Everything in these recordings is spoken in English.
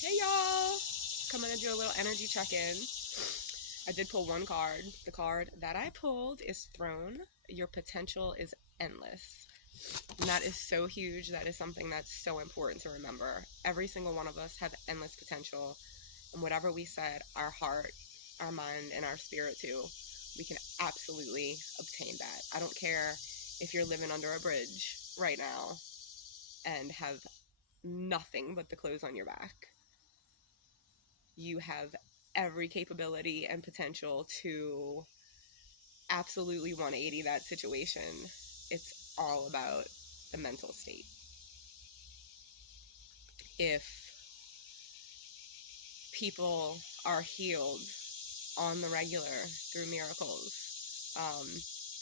Hey y'all! Coming to do a little energy check-in. I did pull one card. The card that I pulled is Throne. Your potential is endless. And that is so huge. That is something that's so important to remember. Every single one of us have endless potential. And whatever we set our heart, our mind, and our spirit to, we can absolutely obtain that. I don't care if you're living under a bridge right now and have nothing but the clothes on your back. You have every capability and potential to absolutely 180 that situation. It's all about the mental state. If people are healed on the regular through miracles,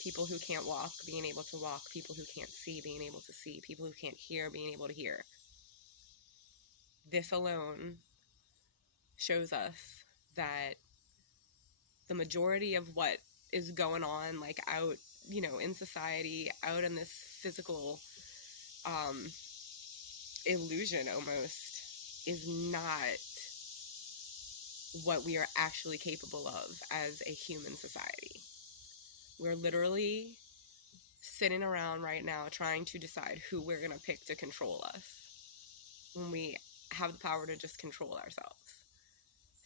people who can't walk being able to walk, people who can't see being able to see, people who can't hear being able to hear, this alone shows us that the majority of what is going on, like out, in society, out in this physical illusion almost, is not what we are actually capable of as a human society. We're literally sitting around right now trying to decide who we're going to pick to control us when we have the power to just control ourselves.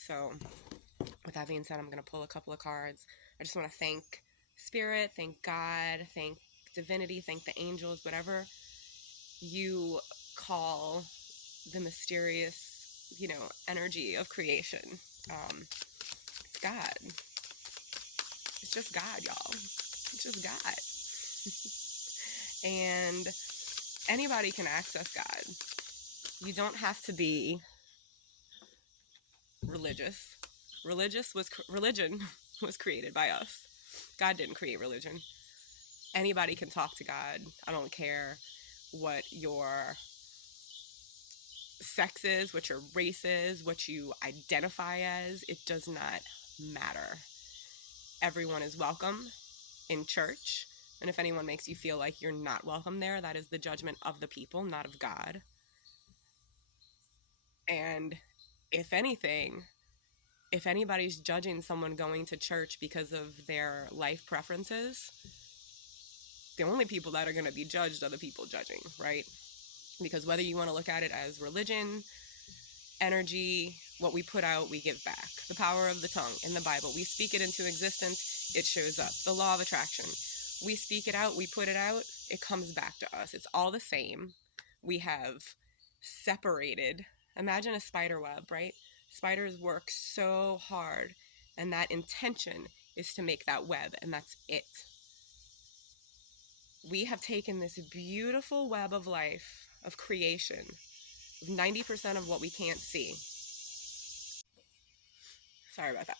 So with that being said, I'm going to pull a couple of cards. I just want to thank Spirit, thank God, thank Divinity, thank the angels, whatever you call the mysterious, energy of creation. It's God. It's just God, y'all. It's just God. And anybody can access God. You don't have to be religious. Religion was created by us. God didn't create religion. Anybody can talk to God. I don't care what your sex is, what your race is, what you identify as. It does not matter. Everyone is welcome in church. And if anyone makes you feel like you're not welcome there, that is the judgment of the people, not of God. And if anything, if anybody's judging someone going to church because of their life preferences, the only people that are going to be judged are the people judging, right? Because whether you want to look at it as religion, energy, what we put out, we give back. The power of the tongue in the Bible. We speak it into existence, it shows up. The law of attraction. We speak it out, we put it out, it comes back to us. It's all the same. We have separated. Imagine a spider web, right? Spiders work so hard, and that intention is to make that web, and that's it. We have taken this beautiful web of life, of creation, of 90% of what we can't see. Sorry about that.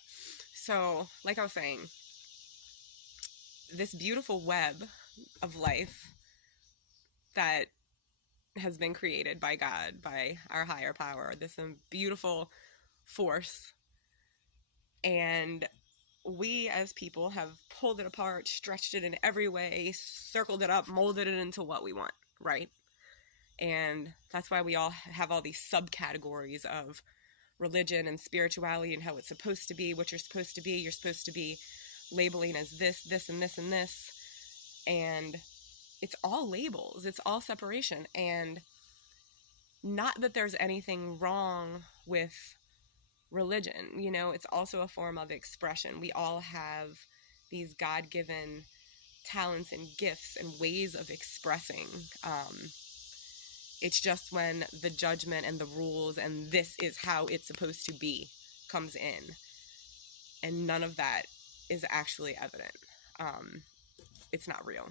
So, like I was saying, this beautiful web of life that has been created by God, by our higher power, this beautiful force, and we as people have pulled it apart, stretched it in every way, circled it up, molded it into what we want, right? And that's why we all have all these subcategories of religion and spirituality and how it's supposed to be, what you're supposed to be. You're supposed to be labeling as this, this, and this, and this. And it's all labels. It's all separation. And not that there's anything wrong with religion. It's also a form of expression. We all have these God-given talents and gifts and ways of expressing. It's just when the judgment and the rules and this is how it's supposed to be comes in, and none of that is actually evident. It's not real.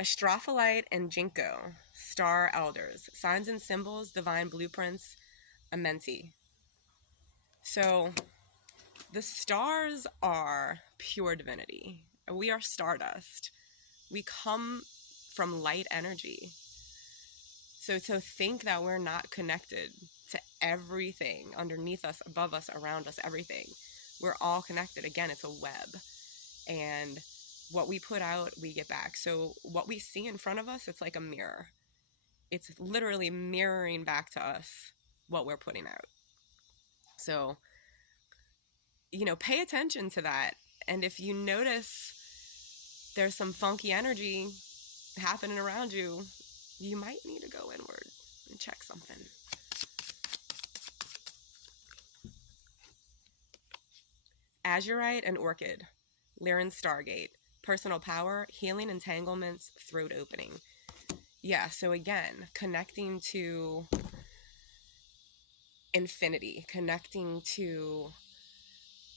Astrophyllite and Ginkgo, star elders, signs and symbols, divine blueprints, Amenti. So the stars are pure divinity. We are stardust. We come from light energy. So to think that we're not connected to everything underneath us, above us, around us, everything, we're all connected. Again, it's a web. And what we put out, we get back. So what we see in front of us, it's like a mirror. it's literally mirroring back to us what we're putting out. So, pay attention to that. And if you notice there's some funky energy happening around you, you might need to go inward and check something. Azurite and Orchid, Lyran Stargate, Personal Power, Healing Entanglements, Throat Opening. Yeah, so again, connecting to infinity, connecting to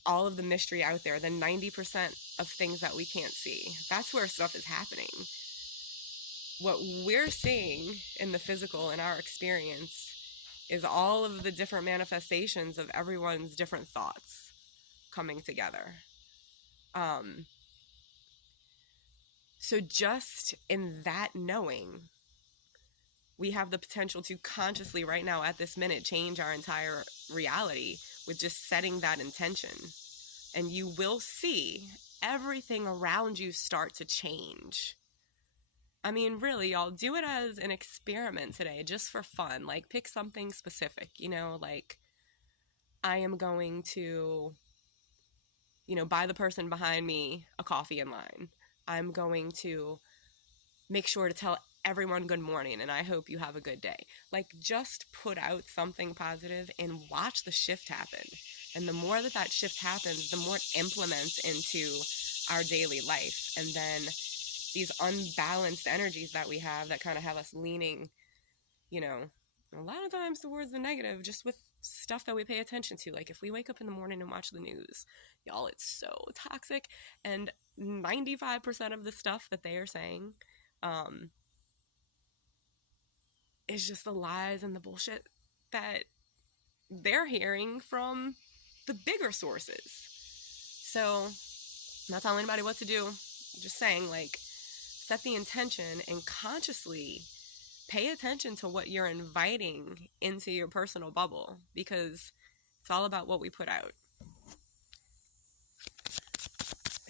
all of the mystery out there, the 90% of things that we can't see. That's where stuff is happening. What we're seeing in the physical, in our experience, is all of the different manifestations of everyone's different thoughts coming together. So just in that knowing, we have the potential to consciously right now at this minute change our entire reality with just setting that intention. And you will see everything around you start to change. I mean, really, y'all, do it as an experiment today, just for fun. Like, pick something specific, like I am going to, buy the person behind me a coffee in line. I'm going to make sure to tell everyone good morning and I hope you have a good day. Like, just put out something positive and watch the shift happen. And the more that shift happens, the more it implements into our daily life. And then these unbalanced energies that we have that kind of have us leaning, a lot of times towards the negative, just with stuff that we pay attention to. Like, if we wake up in the morning and watch the news, y'all, it's so toxic. And 95% of the stuff that they are saying is just the lies and the bullshit that they're hearing from the bigger sources. So, not telling anybody what to do, just saying, like, set the intention and consciously pay attention to what you're inviting into your personal bubble, because it's all about what we put out.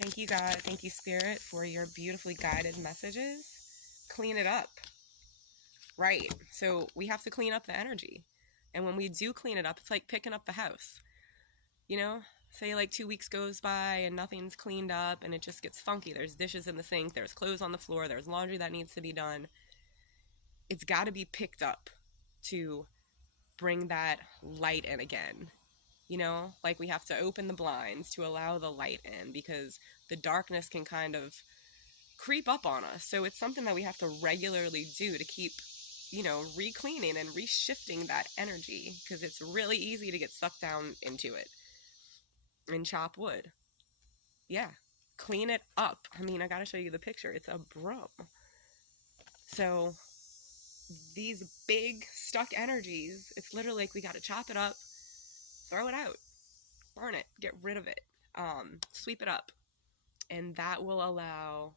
Thank you, God. Thank you, Spirit, for your beautifully guided messages. Clean it up. Right. So we have to clean up the energy. And when we do clean it up, it's like picking up the house. Say like 2 weeks goes by and nothing's cleaned up and it just gets funky. There's dishes in the sink, there's clothes on the floor, there's laundry that needs to be done. It's got to be picked up to bring that light in again. Like, we have to open the blinds to allow the light in, because the darkness can kind of creep up on us. So it's something that we have to regularly do to keep, re-cleaning and re-shifting that energy, because it's really easy to get sucked down into it. And chop wood. Yeah. Clean it up. I mean, I gotta show you the picture. It's a broom. So these big stuck energies, it's literally like we gotta chop it up, throw it out, burn it, get rid of it, sweep it up. And that will allow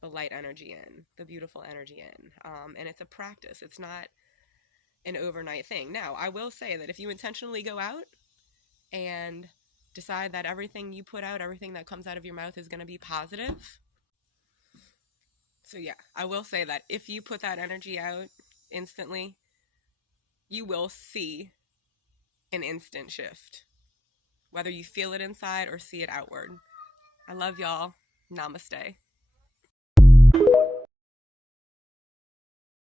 the light energy in, the beautiful energy in. And it's a practice. It's not an overnight thing. Now, I will say that if you intentionally go out and decide that everything you put out, everything that comes out of your mouth is going to be positive. So yeah, I will say that if you put that energy out instantly, you will see an instant shift, whether you feel it inside or see it outward. I love y'all. Namaste.